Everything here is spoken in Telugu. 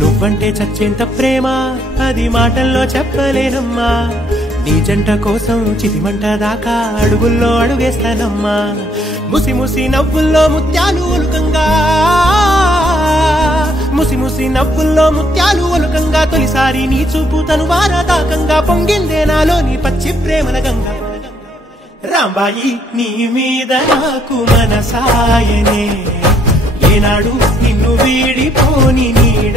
నువ్వంటే చచ్చేంత ప్రేమ అది మాటల్లో చెప్పలేనమ్మా నీ జంట కోసం చితిమంట దాకా అడుగుల్లో అడుగేస్తానమ్మా ముసి ముసి నవ్వుల్లో ముత్యాలు ఒలుకంగా ముసి ముసి నవ్వుల్లో ముత్యాలు ఒలుకంగా తొలిసారి నీ చూపు తను వారదాకంగా పొంగిందే నాలో నీ పచ్చి ప్రేమల గంగా రాంబాయి నీ మీద నాకు మనసాయనే ఏనాడు నిన్ను వీడిపోని నీడ